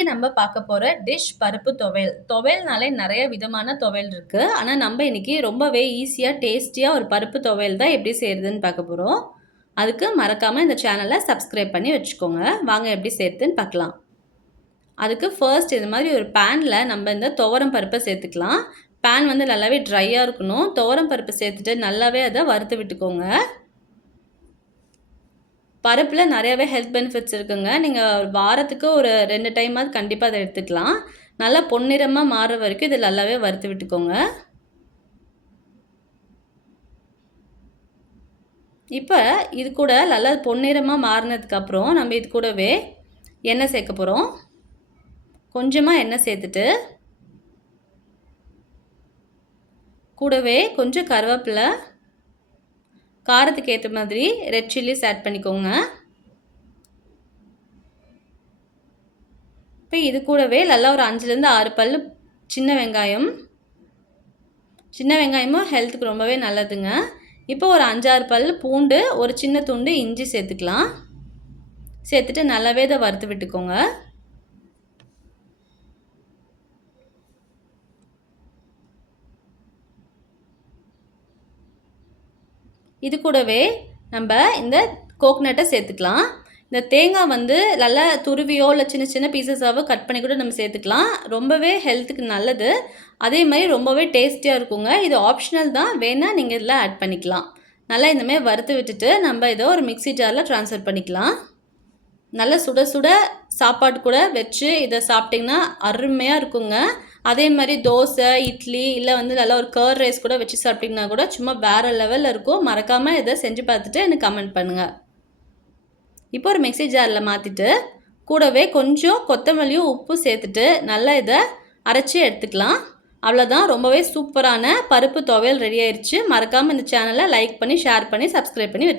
இன்னைக்கு நம்ம பார்க்க போற டிஷ் பருப்பு துவையல். துவையல்னாலே நெறைய விதமான துவையல் இருக்கு. ஆனா, நம்ம இன்னைக்கு ரொம்பவே ஈஸியா, டேஸ்டியா ஒரு பருப்பு துவையல் தான் எப்படி செய்றதுன்னு பார்க்க போறோம். அதுக்கு மறக்காம இந்த சேனல சப்ஸ்கிரைப் பண்ணி வச்சுக்கோங்க. வாங்க எப்படி செய்றதுன்னு பார்க்கலாம். அதுக்கு ஃபர்ஸ்ட் இது மாதிரி ஒரு பேன்ல நம்ம இந்த துவரம் பருப்பை சேர்த்துக்கலாம். பேன் வந்து நல்லாவே ட்ரையா இருக்கணும். துவரம் பருப்பு சேர்த்துட்டு நல்லாவே அத வறுத்து விட்டுக்கோங்க. பருப்புல நெறையாவே ஹெல்த் பெனிஃபிட்ஸ் இருக்குங்க. நீங்க வாரத்துக்கு ஒரு 2 டைமாவது கண்டிப்பா அத எடுத்துக்கலாம். நல்லா பொன்னிறமா மாறுற வரைக்கும் இத நல்லாவே வறுத்து விட்டுக்கோங்க. இப்ப இது கூட நல்லா பொன்னிறமா மாறுனதுக்கப்புறம், நம்ம இது கூடவே எண்ணெய் சேர்க்க போறோம். கொஞ்சமா எண்ணெய் சேர்த்துட்டு, கூடவே கொஞ்சம் கருவேப்பில, காரத்துக்கு ஏத்த மாதிரி ரெட் சில்லிஸ் ஆட் பண்ணிக்கோங்க. இப்போ இது கூடவே நல்லா ஒரு 5லேருந்து 6 பல்லு சின்ன வெங்காயம். சின்ன வெங்காயமும் ஹெல்த்துக்கு ரொம்பவே நல்லதுங்க. இப்போ ஒரு 5, 6 பல்லு பூண்டு, ஒரு சின்ன துண்டு இஞ்சி சேர்த்துக்கலாம். சேர்த்துட்டு நல்லாவே இதை வறுத்து விட்டுக்கோங்க. இது கூடவே நம்ம இந்த கோக்னட்டை சேர்த்துக்கலாம். இந்த தேங்காய் வந்து நல்லா துருவியோ இல்லை சின்ன சின்ன பீசஸாவோ கட் பண்ணி கூட நம்ம சேர்த்துக்கலாம். ரொம்பவே ஹெல்த்துக்கு நல்லது. அதே மாதிரி ரொம்பவே டேஸ்டியாக இருக்குங்க. இது ஆப்ஷனல் தான், வேணால் நீங்கள் இதில் ஆட் பண்ணிக்கலாம். நல்லா இந்தமாதிரி வறுத்து விட்டுட்டு நம்ம இதை ஒரு மிக்ஸி ஜாரில் ட்ரான்ஸ்ஃபர் பண்ணிக்கலாம். நல்லா சுட சுட சாப்பாடு கூட வச்சு இதை சாப்பிட்டிங்கன்னா அருமையாக இருக்குங்க. அதே மாதிரி தோசை, இட்லி இல்லை வந்து நல்லா ஒரு கர்ட் ரைஸ் கூட வச்சு சாப்பிட்டிங்கன்னா கூட சும்மா வேறு லெவலில் இருக்கும். மறக்காமல் இதை செஞ்சு பார்த்துட்டு எனக்கு கமெண்ட் பண்ணுங்கள். இப்போ ஒரு மிக்ஸி ஜாரில் மாற்றிட்டு கூடவே கொஞ்சம் கொத்தமல்லியும் உப்பு சேர்த்துட்டு நல்லா இதை அரைச்சி எடுத்துக்கலாம். அவ்வளோதான், ரொம்பவே சூப்பரான பருப்பு துவையல் ரெடி ஆயிடுச்சு. மறக்காமல் இந்த சேனலை லைக் பண்ணி, ஷேர் பண்ணி, சப்ஸ்கிரைப் பண்ணி வச்சு